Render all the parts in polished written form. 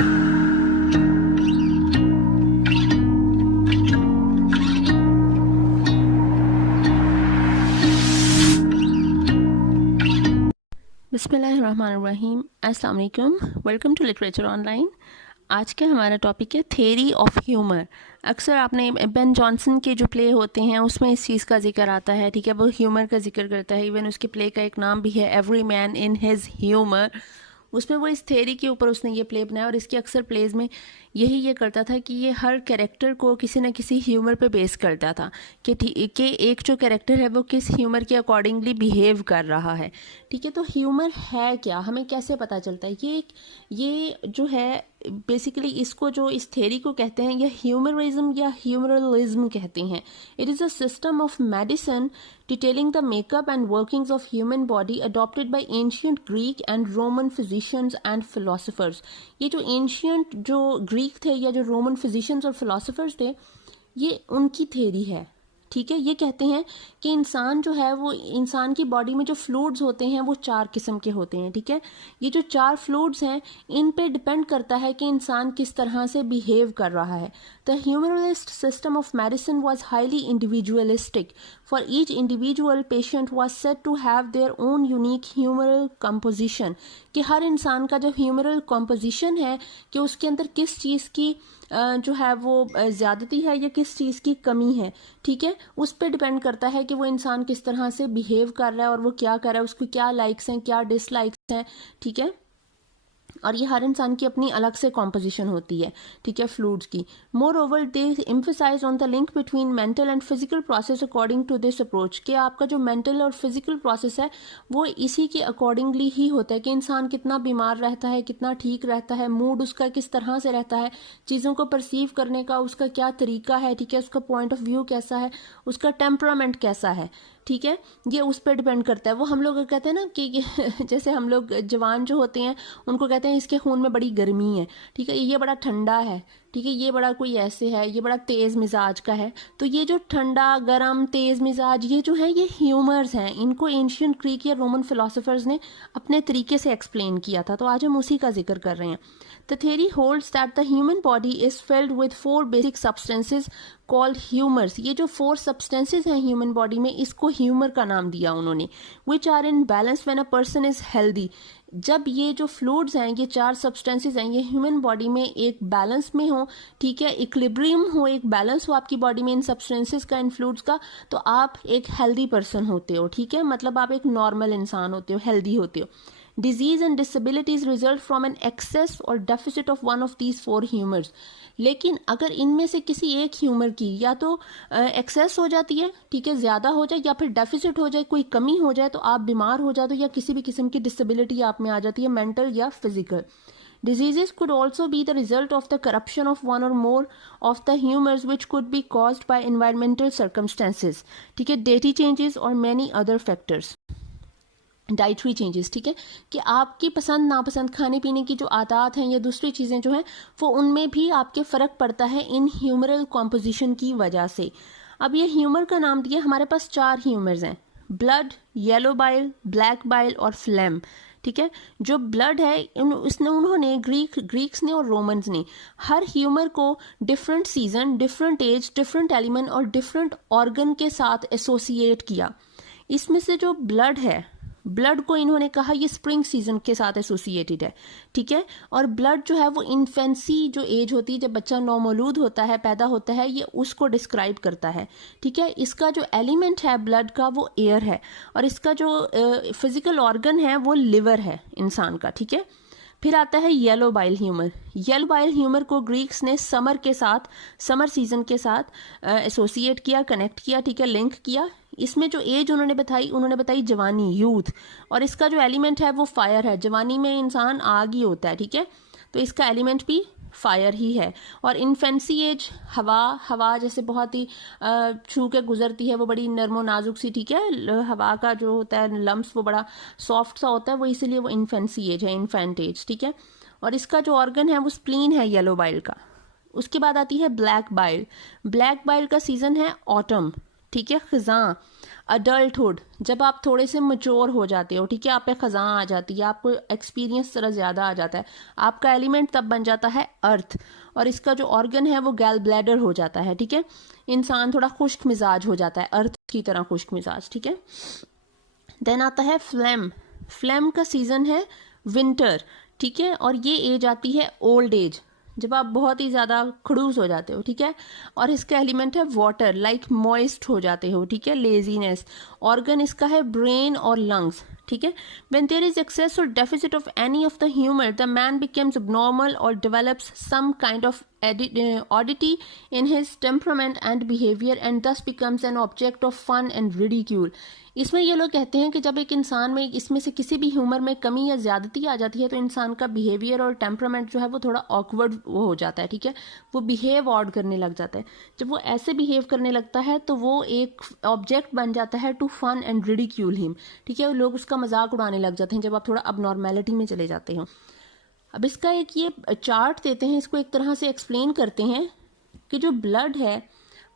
बिस्मिल्लाहिर्रहमानिर्रहीम, अस्सलाम वालेकुम, वेलकम टू लिटरेचर ऑनलाइन। आज का हमारा टॉपिक है थेरी ऑफ ह्यूमर। अक्सर आपने बेन जॉनसन के जो प्ले होते हैं उसमें इस चीज़ का जिक्र आता है, ठीक है, वो ह्यूमर का जिक्र करता है। इवन उसके प्ले का एक नाम भी है every man in his humour. उसमें वो इस थेरी के ऊपर उसने ये प्ले बनाया और इसके अक्सर प्लेज में यही ये करता था कि ये हर कैरेक्टर को किसी न किसी ह्यूमर पे बेस करता था कि एक जो कैरेक्टर है वो किस ह्यूमर के अकॉर्डिंगली बिहेव कर रहा है, ठीक है। तो ह्यूमर है क्या, हमें कैसे पता चलता है? ये जो है बेसिकली इसको जो इस थेरी को कहते हैं, यह ह्यूमरिज्म या ह्यूमरलिज्म कहते हैं। It is a system of medicine detailing the makeup and workings of human body adopted by ancient Greek and Roman physicians and philosophers. ये जो एंशियंट जो ग्रीक थे या जो रोमन फिजिशियंस और फिलोसफर्स थे, ये उनकी थेरी है, ठीक है। ये कहते हैं कि इंसान जो है वो इंसान की बॉडी में जो फ्लूइड्स होते हैं वो 4 किस्म के होते हैं, ठीक है। ये जो 4 फ्लूइड्स हैं इन पे डिपेंड करता है कि इंसान किस तरह से बिहेव कर रहा है। The humoralist system of medicine was highly individualistic. For each individual patient was said to have their own unique humoral composition, कि हर इंसान का जो ह्यूमरल कंपोजिशन है कि उसके अंदर किस चीज़ की जो है वो ज़्यादती है या किस चीज़ की कमी है, ठीक है। उस पर डिपेंड करता है कि वो इंसान किस तरह से बिहेव कर रहा है और वो क्या कर रहा है, उसको क्या लाइक्स हैं, क्या डिसलाइक्स हैं, ठीक है। और ये हर इंसान की अपनी अलग से कॉम्पोजिशन होती है, ठीक है, फ्लूइड्स की। Moreover they emphasise on the link between mental and physical process according to this approach, कि आपका जो मेंटल और फिजिकल प्रोसेस है वो इसी के अकॉर्डिंगली ही होता है कि इंसान कितना बीमार रहता है, कितना ठीक रहता है, मूड उसका किस तरह से रहता है, चीज़ों को परसीव करने का उसका क्या तरीका है, ठीक है, उसका पॉइंट ऑफ व्यू कैसा है, उसका टेम्परामेंट कैसा है, ठीक है। ये उस पर डिपेंड करता है। वो हम लोग कहते हैं ना कि जैसे हम लोग जवान जो होते हैं उनको कहते हैं इसके खून में बड़ी गर्मी है, ठीक है, ये बड़ा ठंडा है, ठीक है, ये बड़ा कोई ऐसे है, ये बड़ा तेज़ मिजाज का है। तो ये जो ठंडा गरम तेज़ मिजाज ये जो है ये ह्यूमर्स हैं। इनको एंशियंट ग्रीक या रोमन फिलोसफर्स ने अपने तरीके से एक्सप्लेन किया था, तो आज हम उसी का जिक्र कर रहे हैं। The theory holds that the human body is filled with 4 basic substances called humors. ये जो 4 substances हैं ह्यूमन बॉडी में, इसको ह्यूमर का नाम दिया उन्होंने, which are in balance when a person is healthy. जब ये जो फ्लूइड्स हैं, ये 4 सब्सटेंसेस हैं, ये ह्यूमन बॉडी में एक बैलेंस में हो, ठीक है, इक्विलिब्रियम हो, एक बैलेंस हो आपकी बॉडी में इन सब्सटेंसेस का, इन फ्लूइड्स का, तो आप एक हेल्दी पर्सन होते हो, ठीक है, मतलब आप एक नॉर्मल इंसान होते हो, हेल्दी होते हो। Disease and disabilities result from an excess or deficit of one of these 4 humors. लेकिन अगर इनमें से किसी एक ह्यूमर की या तो एक्सेस हो जाती है, ठीक है, ज़्यादा हो जाए, या फिर डेफिसिट हो जाए, कोई कमी हो जाए, तो आप बीमार हो जाते हो या किसी भी किस्म की डिसेबिलिटी आप में आ जाती है, मेंटल या physical. Diseases could also be the result of the corruption of one or more of the humors which could be caused by environmental circumstances, ठीक है, daily changes or many other factors. Dietary changes, ठीक है, कि आपकी पसंद नापसंद, खाने पीने की जो आदत हैं या दूसरी चीज़ें जो हैं वो उनमें भी आपके फ़र्क पड़ता है इन ह्यूमरल कॉम्पोजिशन की वजह से। अब ये ह्यूमर का नाम दिया, हमारे पास 4 ह्यूमर्स हैं, blood, yellow bile, black bile और फ्लैम, ठीक है। जो ब्लड है उन्होंने ग्रीक्स ने और रोमन्स ने हर ह्यूमर को different season, different age, different element और डिफरेंट ऑर्गन के साथ एसोसिएट किया। इसमें से जो ब्लड है, ब्लड को इन्होंने कहा ये स्प्रिंग सीजन के साथ एसोसिएटेड है, ठीक है। और ब्लड जो है वो इन्फेंसी जो एज होती है, जब बच्चा नौमौलूद होता है, पैदा होता है, ये उसको डिस्क्राइब करता है, ठीक है। इसका जो एलिमेंट है ब्लड का वो एयर है और इसका जो फिजिकल ऑर्गन है वो लिवर है इंसान का, ठीक है। फिर आता है yellow bile humour. Yellow bile humour को ग्रीक्स ने समर के साथ, समर सीजन के साथ एसोसिएट किया, कनेक्ट किया, ठीक है, लिंक किया। इसमें जो एज उन्होंने बताई जवानी, यूथ, और इसका जो एलिमेंट है वो फायर है। जवानी में इंसान आग ही होता है, ठीक है, तो इसका एलिमेंट भी फायर ही है। और इन्फेंसी एज हवा जैसे बहुत ही छू के गुजरती है, वो बड़ी नरमो नाजुक सी, ठीक है, हवा का जो होता है लम्स वो बड़ा सॉफ्ट सा होता है, वो इसीलिए वो इन्फेंसी एज है, इन्फेंट एज, ठीक है। और इसका जो ऑर्गन है वो स्प्लीन है येलो बाइल का। उसके बाद आती है ब्लैक बाइल। ब्लैक बाइल का सीजन है ऑटम, ठीक है, खिज़ां। अडल्टहुड, जब आप थोड़े से मैच्योर हो जाते हो, ठीक है, आप पे खजां आ जाती है, आपको एक्सपीरियंस तरह ज़्यादा आ जाता है, आपका एलिमेंट तब बन जाता है अर्थ, और इसका जो ऑर्गन है वो गैल ब्लैडर हो जाता है, ठीक है। इंसान थोड़ा खुश्क मिजाज हो जाता है, अर्थ की तरह खुश्क मिजाज, ठीक है। देन आता है फ्लेम। फ्लेम का सीजन है विंटर, ठीक है, और ये एज आती है ओल्ड एज, जब आप बहुत ही ज़्यादा खड़ूस हो जाते हो, ठीक है। और इसका एलिमेंट है वाटर, लाइक मॉइस्ट हो जाते हो, ठीक है, लेजीनेस। ऑर्गन इसका है ब्रेन और लंग्स, ठीक है। व्हेन देयर इज एक्सेस और deficit of any of the humour, the man becomes abnormal और develops some kind of oddity in his temperament and behavior and thus becomes an object of fun and ridicule। इसमें ये लोग कहते हैं कि जब एक इंसान में इसमें से किसी भी ह्यूमर में कमी या ज्यादती आ जाती है तो इंसान का बिहेवियर और टेम्परामेंट जो है वो थोड़ा ऑकवर्ड वो हो जाता है, ठीक है, वो बिहेव ऑड करने लग जाता है। जब वो ऐसे बिहेव करने लगता है तो वो एक ऑब्जेक्ट बन जाता है to fun and ridicule him, ठीक है, लोग उसका मजाक उड़ाने लग जाते हैं जब आप थोड़ा अबनॉर्मेलिटी में चले जाते हो। अब इसका एक ये चार्ट देते हैं, इसको एक तरह से एक्सप्लेन करते हैं कि जो ब्लड है,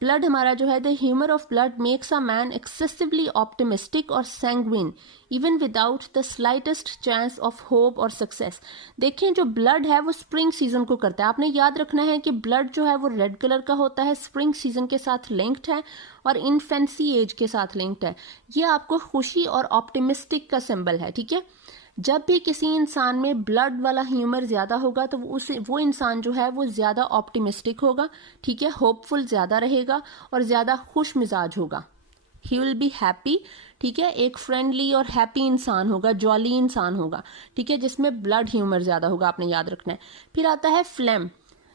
ब्लड हमारा जो है, the humour of blood makes a man excessively optimistic और sanguine even without the slightest chance of hope और सक्सेस। देखें जो ब्लड है वो स्प्रिंग सीजन को करता है, आपने याद रखना है कि ब्लड जो है वो रेड कलर का होता है, स्प्रिंग सीजन के साथ लिंक्ड है और इन्फेंसी एज के साथ लिंक्ड है। ये आपको खुशी और ऑप्टिमिस्टिक का सिंबल है, ठीक है। जब भी किसी इंसान में ब्लड वाला ह्यूमर ज्यादा होगा तो वो इंसान जो है वो ज्यादा ऑप्टिमिस्टिक होगा, ठीक है, होपफुल ज्यादा रहेगा और ज्यादा खुश मिजाज होगा। ही विल बी हैप्पी, ठीक है, एक फ्रेंडली और हैप्पी इंसान होगा, जॉली इंसान होगा, ठीक है, जिसमें ब्लड ह्यूमर ज्यादा होगा, आपने याद रखना है। फिर आता है फ्लेम,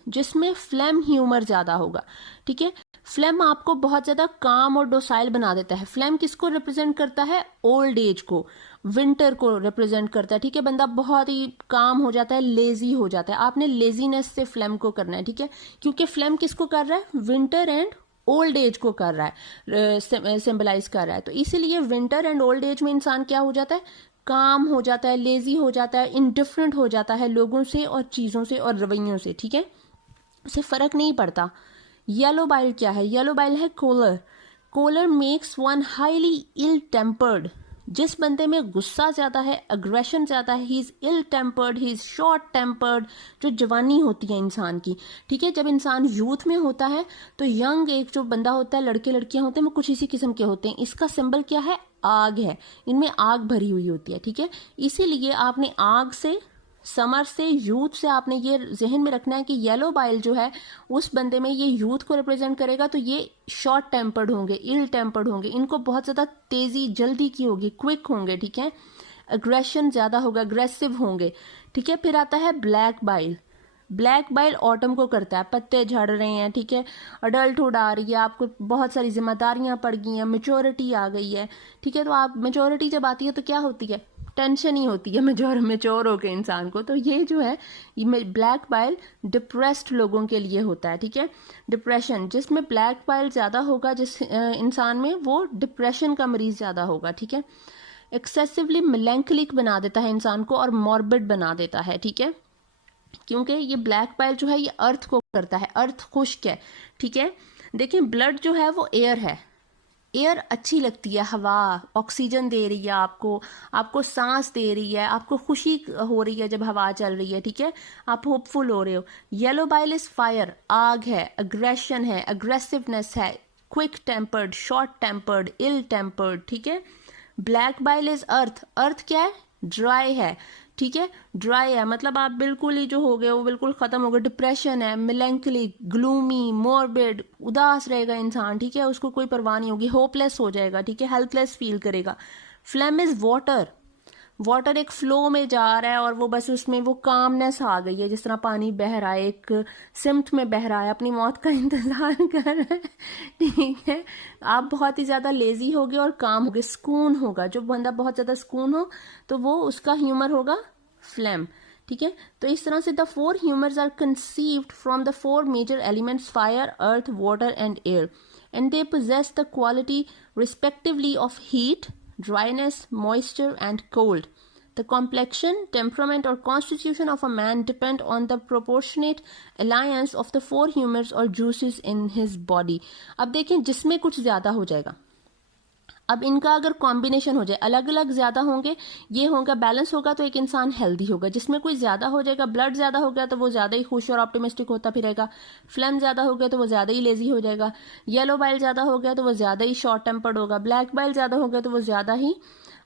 जिसमें फ्लेम ह्यूमर ज्यादा होगा, ठीक है। फ्लेम आपको बहुत ज्यादा काम और डोसाइल बना देता है। फ्लेम किसको रिप्रेजेंट करता है? ओल्ड एज को, विंटर को रिप्रेजेंट करता है, ठीक है। बंदा बहुत ही काम हो जाता है, लेजी हो जाता है, आपने लेजीनेस से फ्लेम को करना है, ठीक है, क्योंकि फ्लेम किसको कर रहा है? विंटर एंड ओल्ड एज को कर रहा है, सिंबलाइज कर रहा है। तो इसीलिए विंटर एंड ओल्ड एज में इंसान क्या हो जाता है? काम हो जाता है, लेजी हो जाता है, इनडिफरेंट हो जाता है लोगों से और चीजों से और रवैयों से, ठीक है, उसे फर्क नहीं पड़ता। येलो बाइल क्या है? येलो बाइल है choler. Choler makes one highly ill tempered. जिस बंदे में गुस्सा ज्यादा है, अग्रेशन ज्यादा है, he is ill tempered, he is short tempered, जो जवानी होती है इंसान की, ठीक है। जब इंसान यूथ में होता है तो यंग एक जो बंदा होता है, लड़के लड़कियां होते हैं, वो कुछ इसी किस्म के होते हैं। इसका सिंबल क्या है? आग है, इनमें आग भरी हुई होती है, ठीक है। इसीलिए आपने आग से, समर से, यूथ से आपने ये जहन में रखना है कि येलो बाइल जो है उस बंदे में ये यूथ को रिप्रेजेंट करेगा, तो ये शॉर्ट टेम्पर्ड होंगे, इल टेम्पर्ड होंगे, इनको बहुत ज्यादा तेजी जल्दी की होगी, क्विक होंगे, ठीक है, अग्रेशन ज्यादा होगा, अग्रेसिव होंगे, ठीक है। फिर आता है black bile. Black bile autumn को करता है, पत्ते झड़ रहे हैं, ठीक है, अडल्टहुड आ रही है, आपको बहुत सारी जिम्मेदारियां पड़ गई हैं, मेच्योरिटी आ गई है, ठीक है। तो आप मेच्योरिटी जब आती है तो क्या होती है? टेंशन ही होती है मेच्योर होके इंसान को। तो ये जो है ब्लैक बाइल डिप्रेस्ड लोगों के लिए होता है, ठीक है। डिप्रेशन, जिसमें ब्लैक बाइल ज्यादा होगा जिस इंसान में, वो डिप्रेशन का मरीज ज्यादा होगा, ठीक है। एक्सेसिवली मेलैंकलिक बना देता है इंसान को और मॉर्बिड बना देता है, ठीक है, क्योंकि ये ब्लैक बाइल जो है ये अर्थ को करता है, अर्थ खुश्क है, ठीक है। देखिए ब्लड जो है वो एयर है, एयर अच्छी लगती है, हवा ऑक्सीजन दे रही है आपको, आपको सांस दे रही है, आपको खुशी हो रही है जब हवा चल रही है, ठीक है, आप होपफुल हो रहे हो। येलो बाइल इज फायर, आग है, अग्रेशन है, अग्रेसिवनेस है, क्विक टेम्पर्ड, शॉर्ट टेम्पर्ड, इल टेम्पर्ड, ठीक है। ब्लैक बाइल इज अर्थ, अर्थ क्या है? ड्राई है, ठीक है, ड्राई है, मतलब आप बिल्कुल ही जो हो गए वो बिल्कुल खत्म हो गए। डिप्रेशन है, मेलैंकली, ग्लूमी, मॉर्बिड, उदास रहेगा इंसान, ठीक है, उसको कोई परवाह नहीं होगी, होपलेस हो जाएगा, ठीक है, हेल्पलेस फील करेगा। फ्लेम इज वाटर, वाटर एक फ्लो में जा रहा है और वो बस उसमें वो कामनेस आ गई है, जिस तरह पानी बह रहा है, एक सिमट में बह रहा है, अपनी मौत का इंतजार कर रहा है, ठीक है। आप बहुत ही ज्यादा लेजी होगे और काम होगे, सुकून होगा, जो बंदा बहुत ज्यादा सुकून हो तो वो उसका ह्यूमर होगा फ्लेम, ठीक है। तो इस तरह से the four humours are conceived from the four major elements fire, earth, water and air, and they possess the quality respectively of heat, dryness, moisture and cold. The complexion, temperament or constitution of a man depend on the proportionate alliance of the four humors or juices in his body. अब देखें जिसमें कुछ ज्यादा हो जाएगा, अब इनका अगर कॉम्बिनेशन हो जाए, अलग अलग ज़्यादा होंगे, ये होगा बैलेंस होगा तो एक इंसान हेल्दी होगा। जिसमें कोई ज़्यादा हो जाएगा, ब्लड ज़्यादा हो गया तो वो ज़्यादा ही खुश और ऑप्टिमिस्टिक होता फिरेगा, फ्लेम ज़्यादा हो गया तो वो ज़्यादा ही लेजी हो जाएगा, येलो बाइल ज़्यादा हो गया तो वो ज़्यादा ही शॉर्ट टेम्पर्ड होगा, ब्लैक बाइल ज़्यादा हो गया तो वो ज़्यादा ही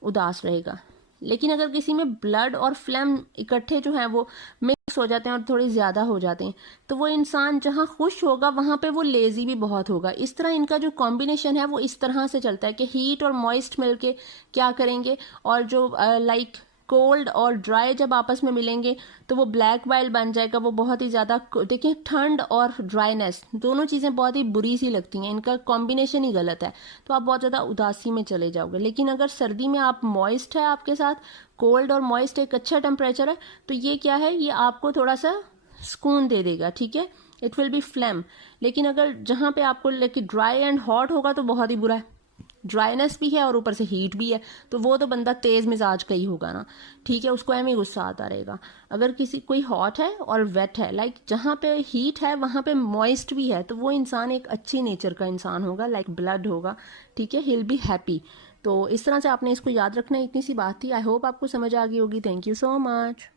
उदास रहेगा। लेकिन अगर किसी में ब्लड और फ्लेम इकट्ठे जो हैं वो मिक्स हो जाते हैं और थोड़े ज़्यादा हो जाते हैं, तो वो इंसान जहाँ खुश होगा वहाँ पे वो लेज़ी भी बहुत होगा। इस तरह इनका जो कॉम्बिनेशन है वो इस तरह से चलता है कि हीट और मॉइस्ट मिलके क्या करेंगे, और जो लाइक कोल्ड और ड्राई जब आपस में मिलेंगे तो वो ब्लैक वाइल बन जाएगा। वो बहुत ही ज़्यादा, देखिए ठंड और ड्राइनेस दोनों चीज़ें बहुत ही बुरी सी लगती हैं, इनका कॉम्बिनेशन ही गलत है, तो आप बहुत ज़्यादा उदासी में चले जाओगे। लेकिन अगर सर्दी में आप मॉइस्ट है, आपके साथ कोल्ड और मॉइस्ट एक अच्छा टेम्परेचर है, तो ये क्या है, ये आपको थोड़ा सा सुकून दे देगा, ठीक है, इट विल बी फ्लेम। लेकिन अगर जहाँ पे आपको लेकिन ड्राई एंड हॉट होगा तो बहुत ही बुरा है, ड्राइनेस भी है और ऊपर से हीट भी है, तो वो तो बंदा तेज मिजाज का ही होगा ना, ठीक है, उसको एम ही गुस्सा आता रहेगा। अगर किसी कोई हॉट है और वेट है, लाइक जहाँ पे हीट है वहाँ पे मॉइस्ट भी है, तो वो इंसान एक अच्छी नेचर का इंसान होगा, लाइक ब्लड होगा, ठीक है, ही विल बी हैप्पी। तो इस तरह से आपने इसको याद रखना है, इतनी सी बात थी। आई होप आपको समझ आ गई होगी। Thank you so much.